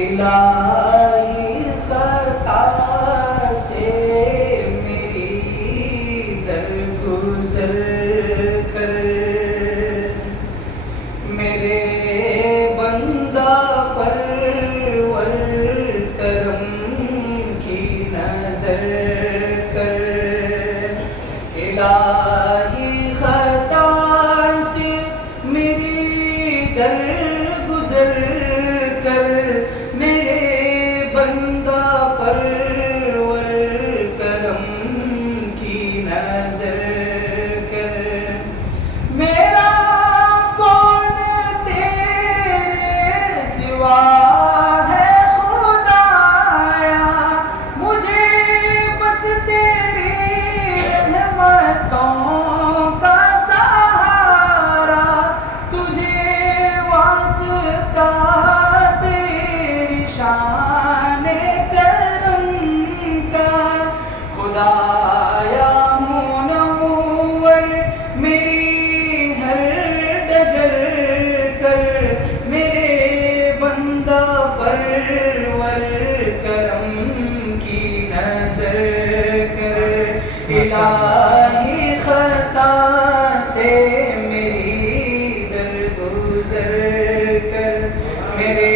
الہی خطا سے میری درگزر کر، میرے بندہ پرور کرم کی نظر کر۔ الہی خطا سے میری درگزر کر، میرے بندہ پرور کرم کی نظر کر۔ میرا کون تیرے سوا ہے خدایا، مجھے بس تیری رحمتوں کا سہارا، تجھے واسطہ شان کرم کا۔ خدایا منور میری ہر ڈگر کر، میرے بندہ پرور کرم کی نظر کر۔ الہی خطا سے میری درگزر کر، میرے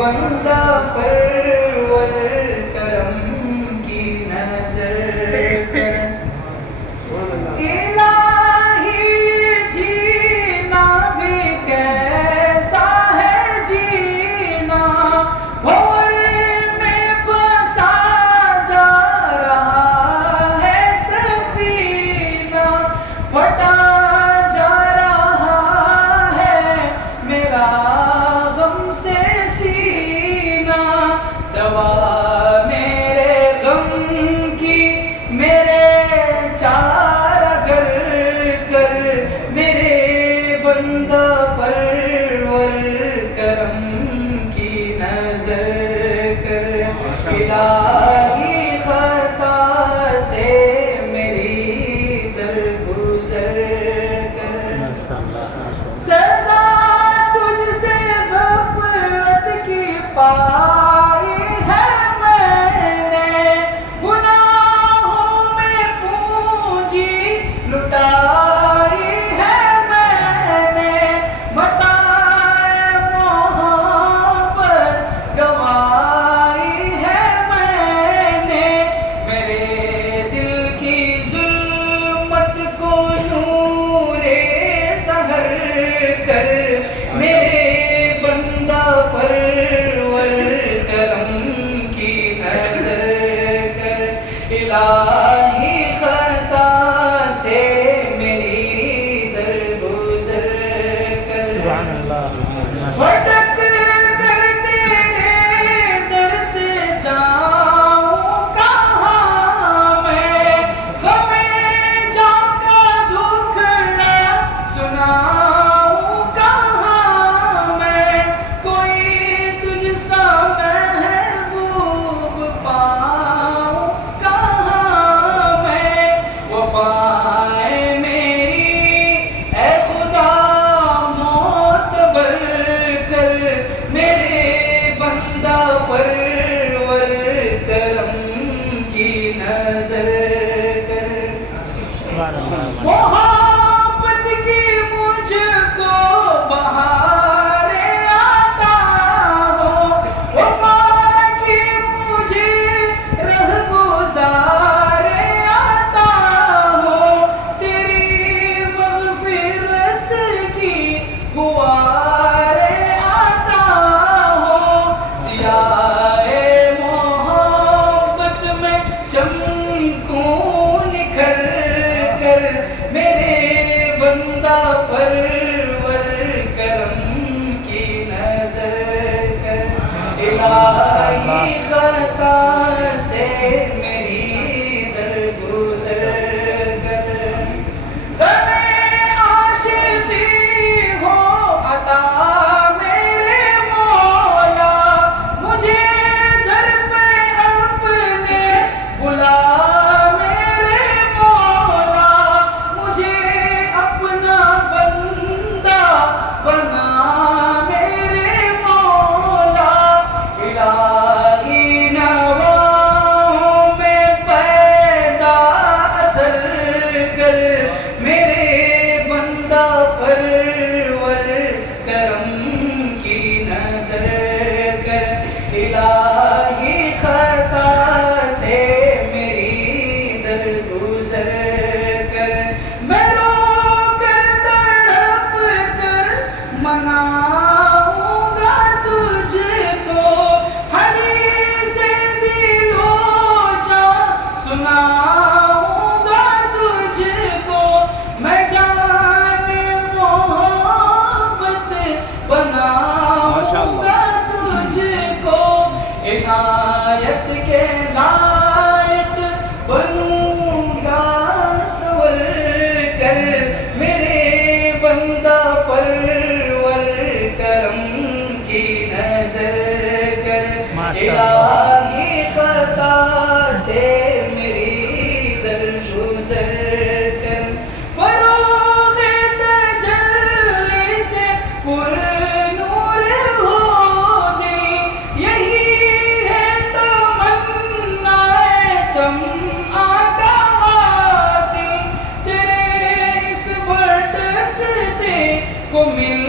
بندہ پرور کرم کی نظر کر۔ الہی جینا بھی کیسا ہے جینا، بھور میں بسا جا رہا ہے سفینہ، پھٹا جا رہا ہے میرا غم سے سینہ، دوا میرے غم کی میرے چارگر کر، میرے بندہ پرور کرم کی نظر کر۔ الہی خطا سے میری درگزر کر۔ سزا تجھ سے غفلت کی پائی ہے میں نے، گناہوں میں پونجی لٹائی ہے میں نے، متاع محبت گوائی ہے میں نے، میرے دل کی ظلمت کو نور سحر کر، میرے بندہ پرور کرم کی نظر کر۔ الہی خطا سے میری درگزر کر۔ بھٹک کر تیرے در سے جاؤں کہاں میں، ہمیں جا کا دکھڑا سناؤں کہاں میں، کوئی تجھ سا محبوب پاؤں کہاں میں۔ وفائیں میری اے خدا معتبر کر، میرے بندہ پرور کرم کی نظر کر۔ محبت کی مجھ کو بہار آتا ہو، وفا کی مجھے رہگزار آتا ہو، تیری مغفرت کی فوار آتا ہو، ضیاء محبت میں چمکوں نکھر کر، میرے بندہ پرور کرم کی نظر کر۔ الہی خطا سے میری درگزر کر۔ ہمیں عاشقی ہو عطا میرے مولا، مجھے در پہ اپنے بلا میرے مولا، مجھے اپنا بن پرور کرم کی نظر کر ماشاءاللہ۔ الہی خطا سے میری درگزر کر فروغ تجلی سے پر نور ہو دل یہی ہے تمنا سمع کا حاصل تیرے اس بھٹکتے کو مل